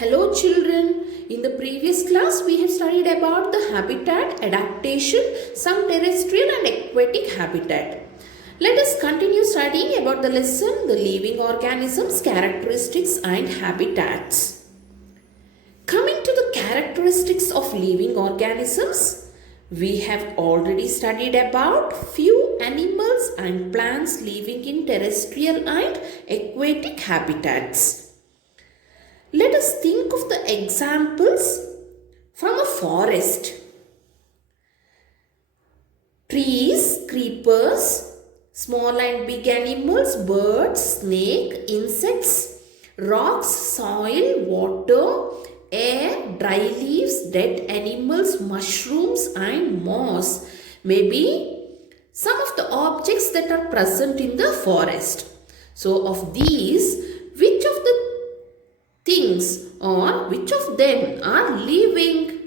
Hello children, in the previous class we have studied about the habitat, adaptation, some terrestrial and aquatic habitat. Let us continue studying about the lesson, the living organisms, characteristics and habitats. Coming to the characteristics of living organisms, we have already studied about few animals and plants living in terrestrial and aquatic habitats. Let us think of the examples from a forest. Trees, creepers, small and big animals, birds, snake, insects, rocks, soil, water, air, dry leaves, dead animals, mushrooms and moss may be some of the objects that are present in the forest. So of these, which of the things or which of them are living?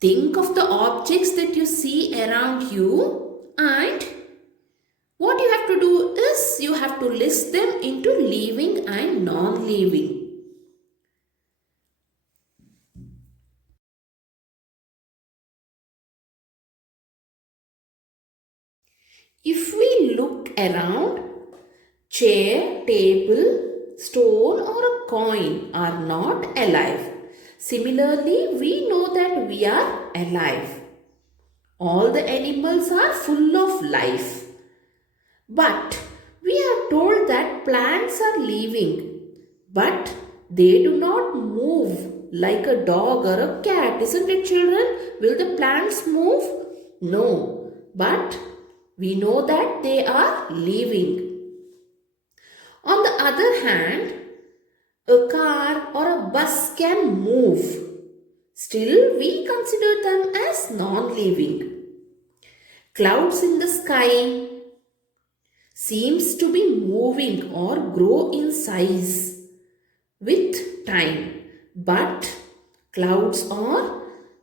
Think of the objects that you see around you, and what you have to do is you have to list them into living and non-living. If we look around, chair, table, stone or a coin are not alive. Similarly, we know that we are alive. All the animals are full of life. But we are told that plants are living, but they do not move like a dog or a cat. Isn't it, children? Will the plants move? No. But we know that they are living. On the other hand, a car or a bus can move. Still, we consider them as non-living. Clouds in the sky seems to be moving or grow in size with time. But clouds are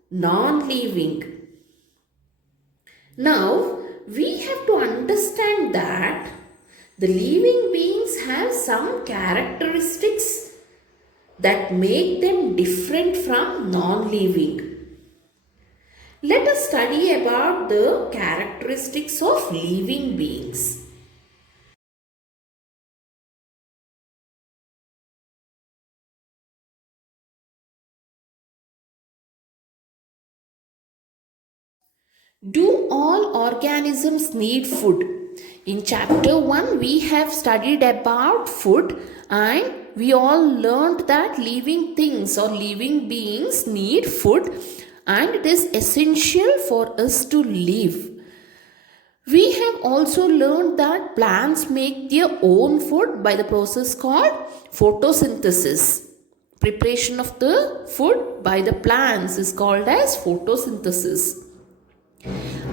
non-living. Now, we have to understand that the living beings have some characteristics that make them different from non-living. Let us study about the characteristics of living beings. Do all organisms need food? In chapter 1, we have studied about food and we all learned that living things or living beings need food and it is essential for us to live. We have also learned that plants make their own food by the process called photosynthesis. Preparation of the food by the plants is called as photosynthesis.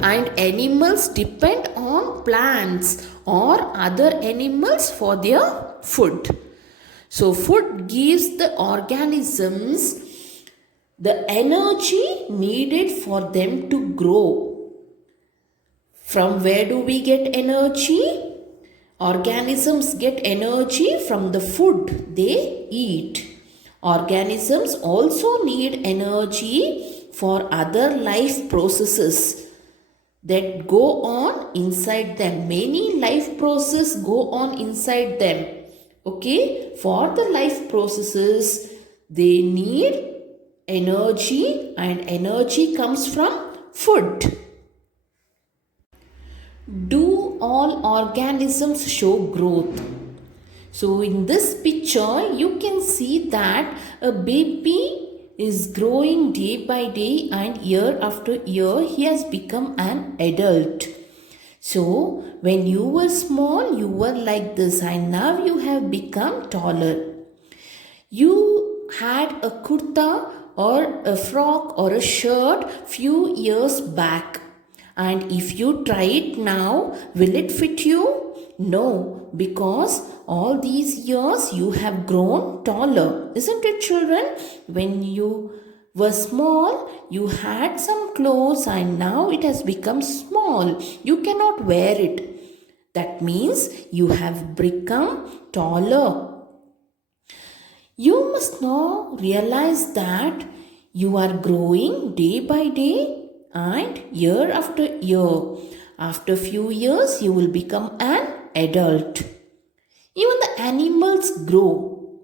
And animals depend on plants or other animals for their food. So food gives the organisms the energy needed for them to grow. From where do we get energy? Organisms get energy from the food they eat. Organisms also need energy for other life processes that go on inside them. Many life processes go on inside them. Okay, for the life processes, they need energy and energy comes from food. Do all organisms show growth? So in this picture, you can see that a baby is growing day by day and year after year he has become an adult. So when you were small you were like this and now you have become taller. You had a kurta or a frock or a shirt few years back, and if you try it now, will it fit you? No, because all these years you have grown taller. Isn't it, children? When you were small, you had some clothes and now it has become small. You cannot wear it. That means you have become taller. You must now realize that you are growing day by day and year after year. After few years, you will become an adult. Even the animals grow.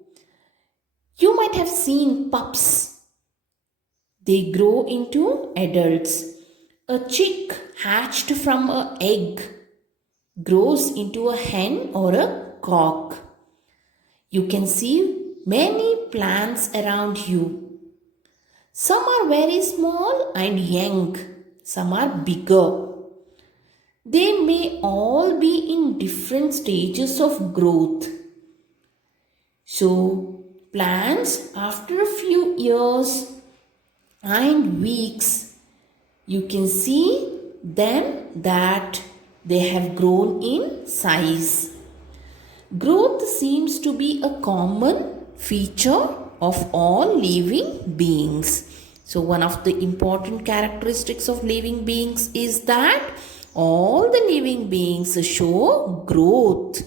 You might have seen pups. They grow into adults. A chick hatched from an egg grows into a hen or a cock. You can see many plants around you. Some are very small and young. Some are bigger. They may all be in different stages of growth. So, plants after a few years and weeks, you can see them that they have grown in size. Growth seems to be a common feature of all living beings. So one of the important characteristics of living beings is that all the living beings show growth.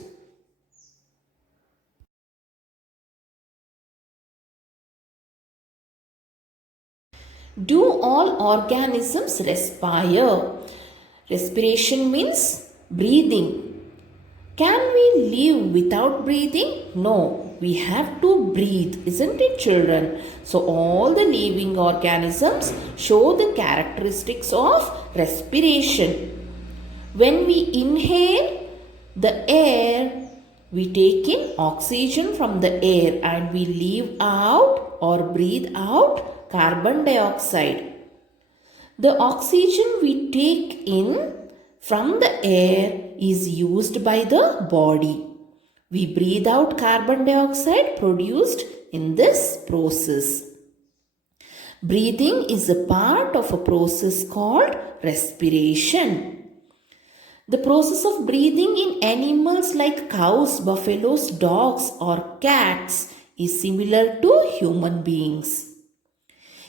Do all organisms respire? Respiration means breathing. Can we live without breathing? No, we have to breathe, isn't it, children? So, all the living organisms show the characteristics of respiration. When we inhale the air, we take in oxygen from the air and we leave out or breathe out carbon dioxide. The oxygen we take in from the air is used by the body. We breathe out carbon dioxide produced in this process. Breathing is a part of a process called respiration. The process of breathing in animals like cows, buffaloes, dogs, or cats is similar to human beings.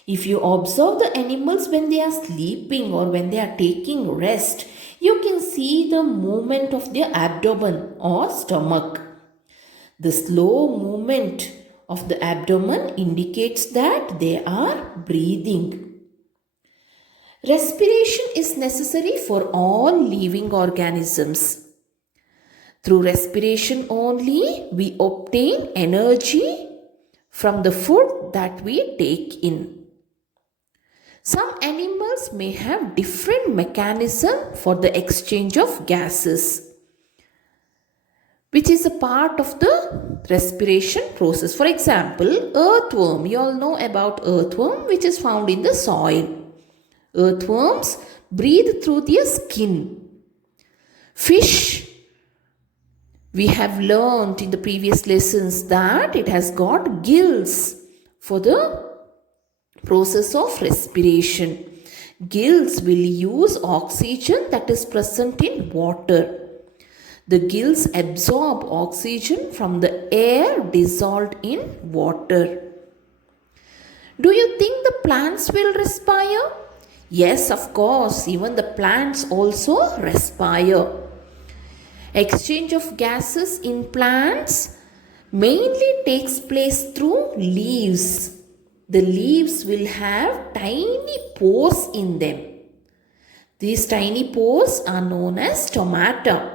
If you observe the animals when they are sleeping or when they are taking rest, you can see the movement of their abdomen or stomach. The slow movement of the abdomen indicates that they are breathing. Respiration is necessary for all living organisms. Through respiration only, we obtain energy from the food that we take in. Some animals may have different mechanism for the exchange of gases, which is a part of the respiration process. For example, earthworm. You all know about earthworm, which is found in the soil. Earthworms breathe through their skin. Fish, we have learned in the previous lessons that it has got gills for the process of respiration. Gills will use oxygen that is present in water. The gills absorb oxygen from the air dissolved in water. Do you think the plants will respire? Yes, of course, even the plants also respire. Exchange of gases in plants mainly takes place through leaves. The leaves will have tiny pores in them. These tiny pores are known as stomata.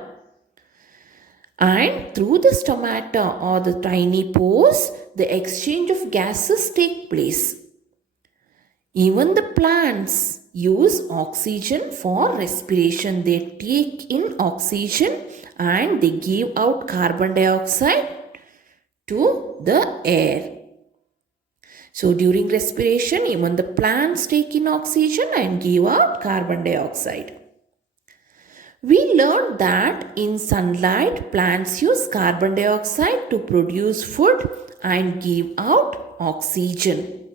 And through the stomata or the tiny pores, the exchange of gases take place. Even the plants use oxygen for respiration. They take in oxygen and they give out carbon dioxide to the air. So during respiration, even the plants take in oxygen and give out carbon dioxide. We learned that in sunlight, plants use carbon dioxide to produce food and give out oxygen.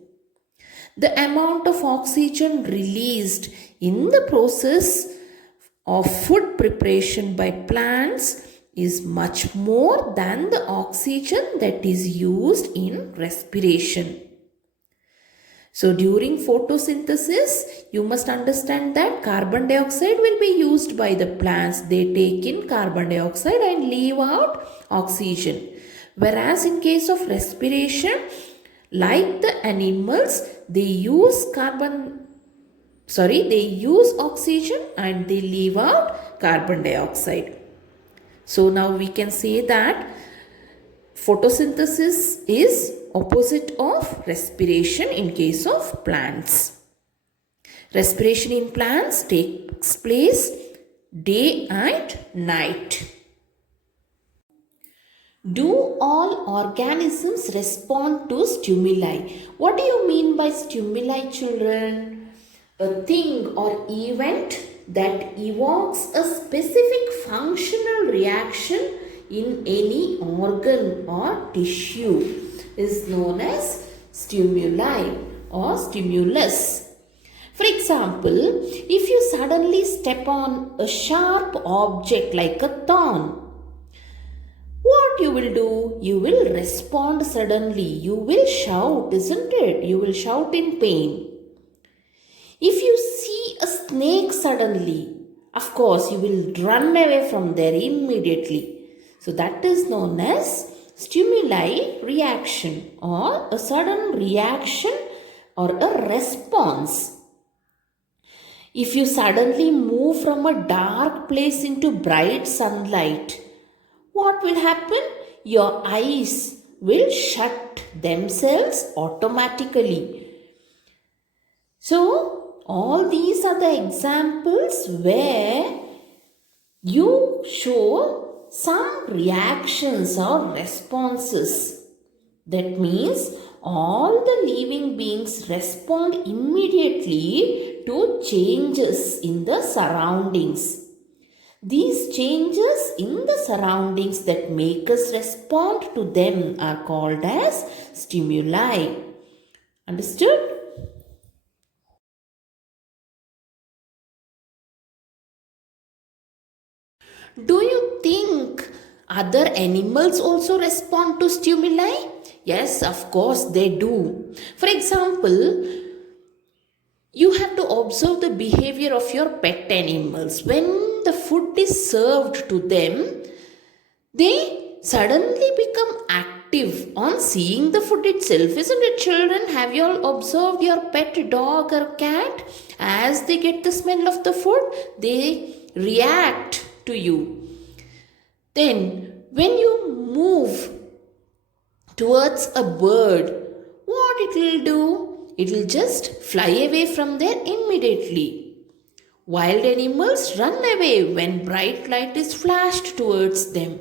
The amount of oxygen released in the process of food preparation by plants is much more than the oxygen that is used in respiration. So during photosynthesis, you must understand that carbon dioxide will be used by the plants. They take in carbon dioxide and leave out oxygen. Whereas in case of respiration, like the animals, they use oxygen and they leave out carbon dioxide. So now we can say that photosynthesis is opposite of respiration in case of plants. Respiration in plants takes place day and night. Do all organisms respond to stimuli? What do you mean by stimuli, children? A thing or event that evokes a specific functional reaction in any organ or tissue is known as stimuli or stimulus. For example, if you suddenly step on a sharp object like a thorn, what you will do? You will respond suddenly. You will shout, isn't it? You will shout in pain. If you see a snake suddenly, of course, you will run away from there immediately. So that is known as stimuli reaction or a sudden reaction or a response. If you suddenly move from a dark place into bright sunlight, what will happen? Your eyes will shut themselves automatically. So, all these are the examples where you show some reactions or responses. That means all the living beings respond immediately to changes in the surroundings. These changes in the surroundings that make us respond to them are called as stimuli. Understood? Do you think other animals also respond to stimuli? Yes, of course they do. For example, you have to observe the behavior of your pet animals. When the food is served to them, they suddenly become active on seeing the food itself. Isn't it, children? Have you all observed your pet dog or cat? As they get the smell of the food, they react to you. Then, when you move towards a bird, what it will do? It will just fly away from there immediately. Wild animals run away when bright light is flashed towards them.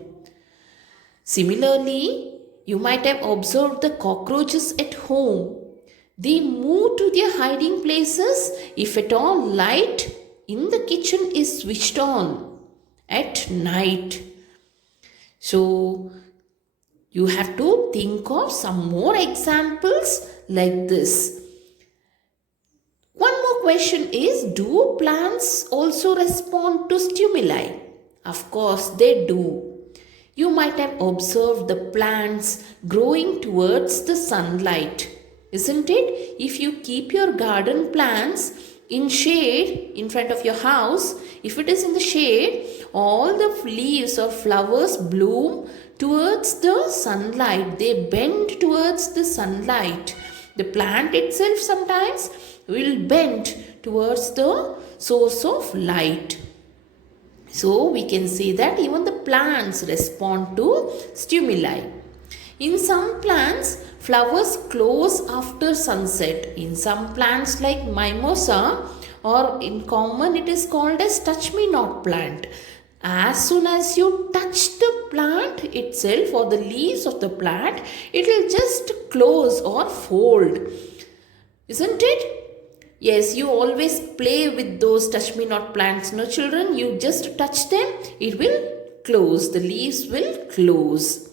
Similarly, you might have observed the cockroaches at home. They move to their hiding places if at all light in the kitchen is switched on at night. So, you have to think of some more examples like this. One more question is, do plants also respond to stimuli? Of course, they do. You might have observed the plants growing towards the sunlight, isn't it? If you keep your garden plants in shade in front of your house, if it is in the shade, all the leaves or flowers bloom towards the sunlight. They bend towards the sunlight. The plant itself sometimes will bend towards the source of light. So we can say that even the plants respond to stimuli. In some plants, flowers close after sunset. In some plants like mimosa, or in common it is called as touch-me-not plant. As soon as you touch the plant itself or the leaves of the plant, it will just close or fold. Isn't it? Yes, you always play with those touch-me-not plants, no children? You just touch them, it will close. The leaves will close.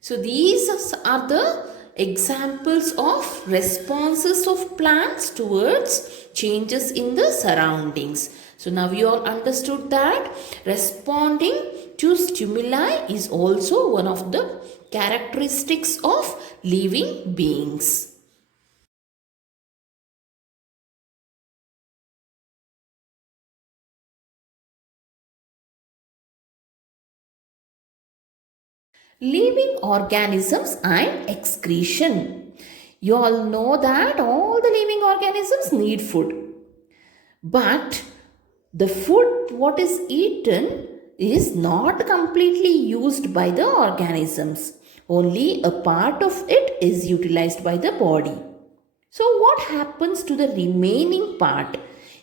So these are the examples of responses of plants towards changes in the surroundings. So now you all understood that responding to stimuli is also one of the characteristics of living beings. Living organisms and excretion. You all know that all the living organisms need food. But the food what is eaten is not completely used by the organisms. Only a part of it is utilized by the body. So what happens to the remaining part?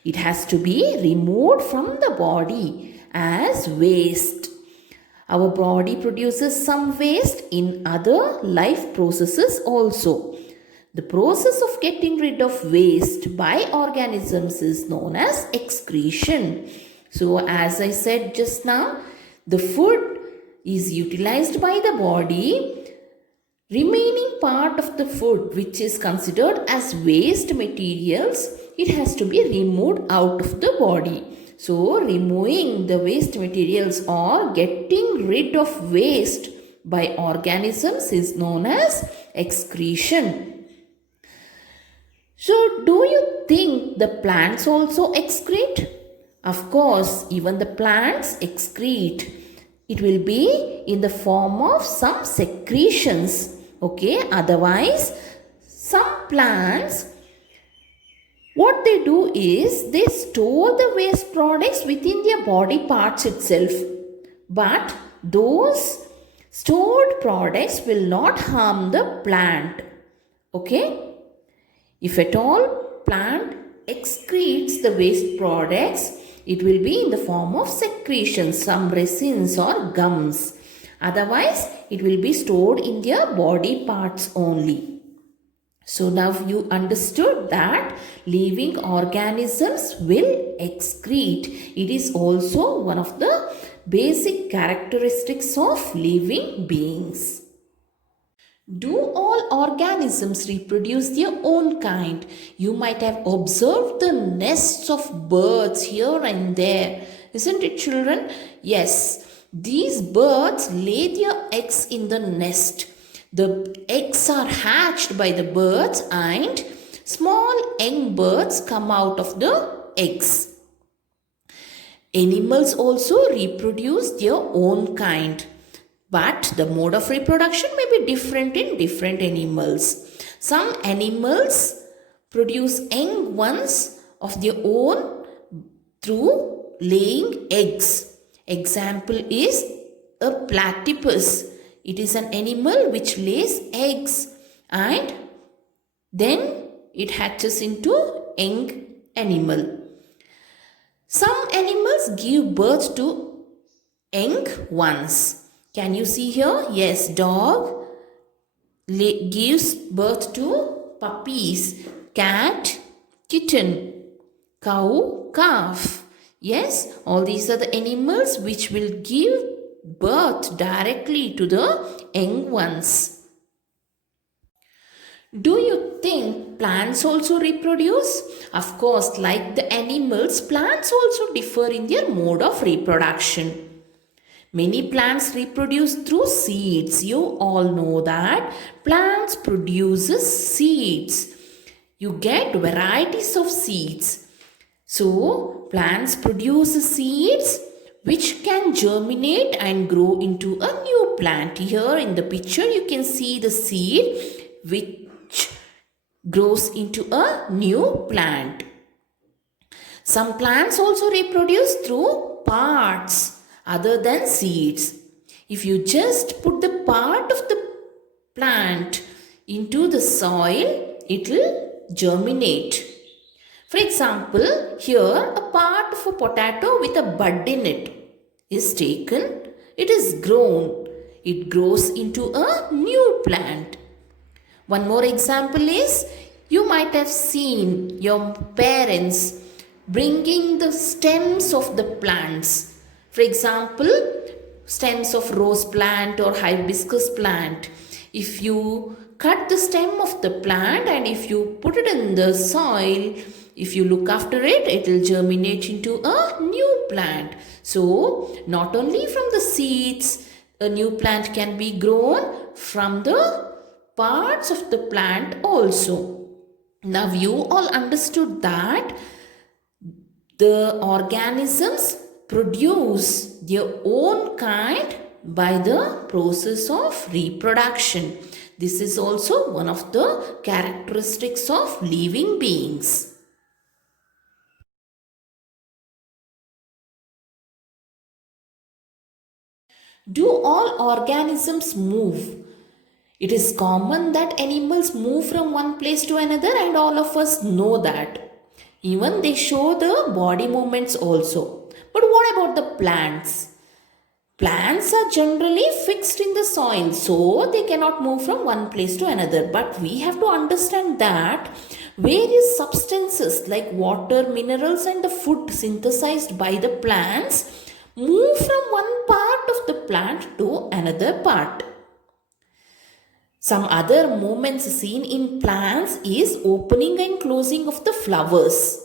It has to be removed from the body as waste. Our body produces some waste in other life processes also. The process of getting rid of waste by organisms is known as excretion. So as I said just now, the food is utilized by the body. Remaining part of the food which is considered as waste materials, it has to be removed out of the body. So removing the waste materials or getting rid of waste by organisms is known as excretion. So do you think the plants also excrete? Of course, even the plants excrete. It will be in the form of some secretions. Okay, otherwise some plants, what they do is they store the waste products within their body parts itself. But those stored products will not harm the plant. Okay. If at all plant excretes the waste products, it will be in the form of secretions, some resins or gums. Otherwise, it will be stored in their body parts only. So now you understood that living organisms will excrete. It is also one of the basic characteristics of living beings. Do all organisms reproduce their own kind? You might have observed the nests of birds here and there. Isn't it, children? Yes, these birds lay their eggs in the nest. The eggs are hatched by the birds and small young birds come out of the eggs. Animals also reproduce their own kind. But the mode of reproduction may be different in different animals. Some animals produce young ones of their own through laying eggs. Example is a platypus. It is an animal which lays eggs and then it hatches into young animal. Some animals give birth to young ones. Can you see here? Yes, dog gives birth to puppies. Cat, kitten. Cow, calf. Yes, all these are the animals which will give birth directly to the young ones. Do you think plants also reproduce? Of course, like the animals, plants also differ in their mode of reproduction. Many plants reproduce through seeds. You all know that plants produces seeds. You get varieties of seeds. So, plants produce seeds which can germinate and grow into a new plant. Here in the picture, you can see the seed which grows into a new plant. Some plants also reproduce through parts other than seeds. If you just put the part of the plant into the soil, it will germinate. For example, here a part of a potato with a bud in it is taken. It is grown. It grows into a new plant. One more example is, you might have seen your parents bringing the stems of the plants. For example, stems of rose plant or hibiscus plant. If you cut the stem of the plant and if you put it in the soil, if you look after it, it will germinate into a new plant. So, not only from the seeds, a new plant can be grown, from the parts of the plant also. Now, you all understood that the organisms produce their own kind by the process of reproduction. This is also one of the characteristics of living beings. Do all organisms move? It is common that animals move from one place to another, and all of us know that. Even they show the body movements also. But what about the plants? Plants are generally fixed in the soil, so they cannot move from one place to another. But we have to understand that various substances like water, minerals, and the food synthesized by the plants move from one part of the plant to another part. Some other movements seen in plants is opening and closing of the flowers.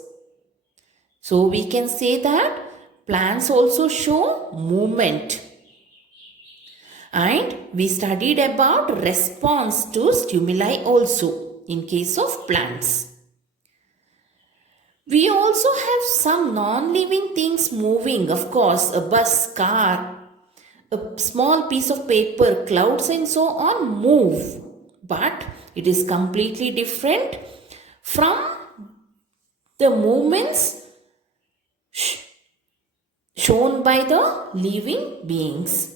So we can say that plants also show movement. And we studied about response to stimuli also in case of plants. We also have some non-living things moving, of course, a bus, car, a small piece of paper, clouds and so on move. But it is completely different from the movements shown by the living beings.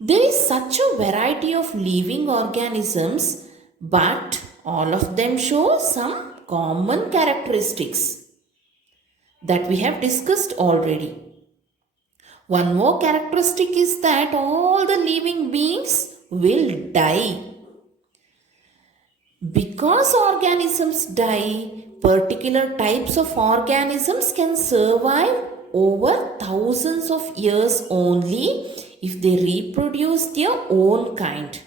There is such a variety of living organisms, but all of them show some common characteristics that we have discussed already. One more characteristic is that all the living beings will die. Because organisms die, particular types of organisms can survive over thousands of years only if they reproduce their own kind.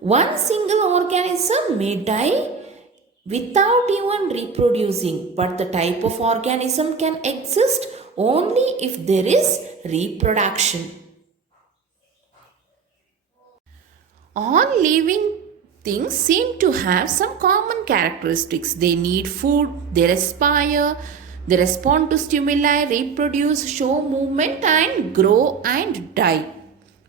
One single organism may die without even reproducing, but the type of organism can exist only if there is reproduction. All living things seem to have some common characteristics. They need food, they respire, they respond to stimuli, reproduce, show movement, and grow and die.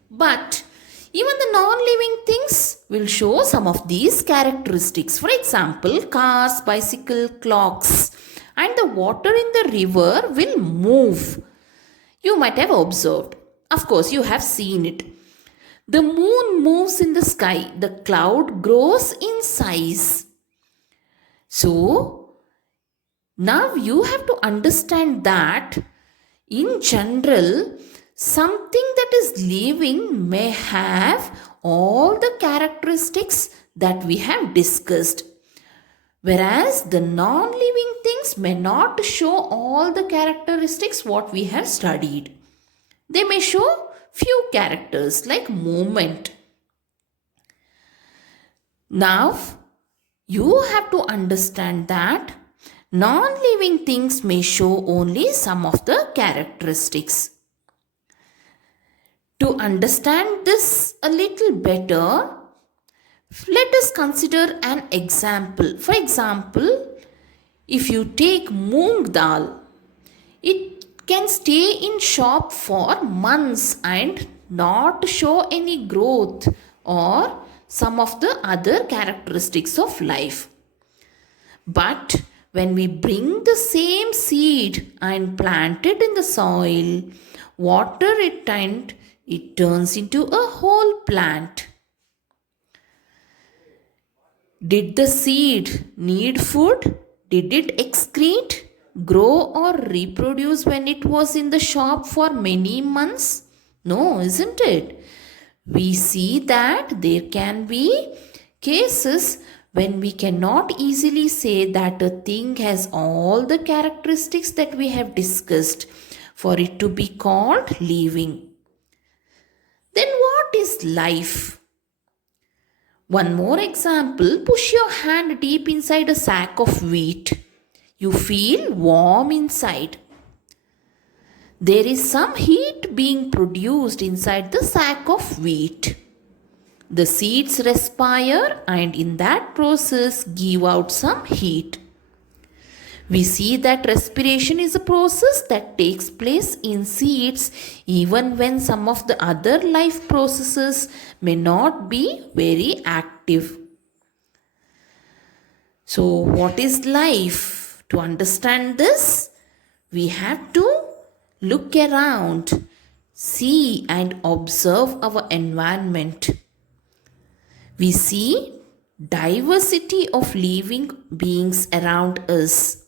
But even the non-living things will show some of these characteristics. For example, cars, bicycle, clocks, and the water in the river will move. You might have observed. Of course, you have seen it. The moon moves in the sky. The cloud grows in size. So, now you have to understand that in general, something that is living may have all the characteristics that we have discussed. Whereas the non-living things may not show all the characteristics what we have studied. They may show few characters like movement. Now, you have to understand that non-living things may show only some of the characteristics. To understand this a little better, let us consider an example. For example, if you take moong dal, it can stay in shop for months and not show any growth or some of the other characteristics of life. But when we bring the same seed and plant it in the soil, water it, and it turns into a whole plant. Did the seed need food? Did it excrete, grow or reproduce when it was in the shop for many months? No, isn't it? We see that there can be cases when we cannot easily say that a thing has all the characteristics that we have discussed for it to be called living. Then what is life? One more example, push your hand deep inside a sack of wheat. You feel warm inside. There is some heat being produced inside the sack of wheat. The seeds respire and in that process give out some heat. We see that respiration is a process that takes place in seeds even when some of the other life processes may not be very active. So, what is life? To understand this, we have to look around, see and observe our environment. We see diversity of living beings around us.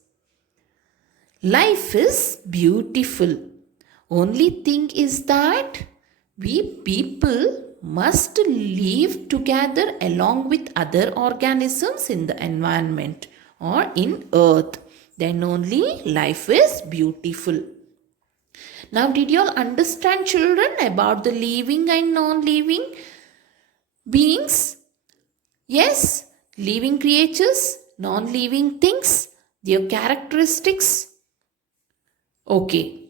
Life is beautiful. Only thing is that we people must live together along with other organisms in the environment or in earth. Then only life is beautiful. Now, did you all understand, children, about the living and non-living beings? Yes, living creatures, non-living things, their characteristics. Okay.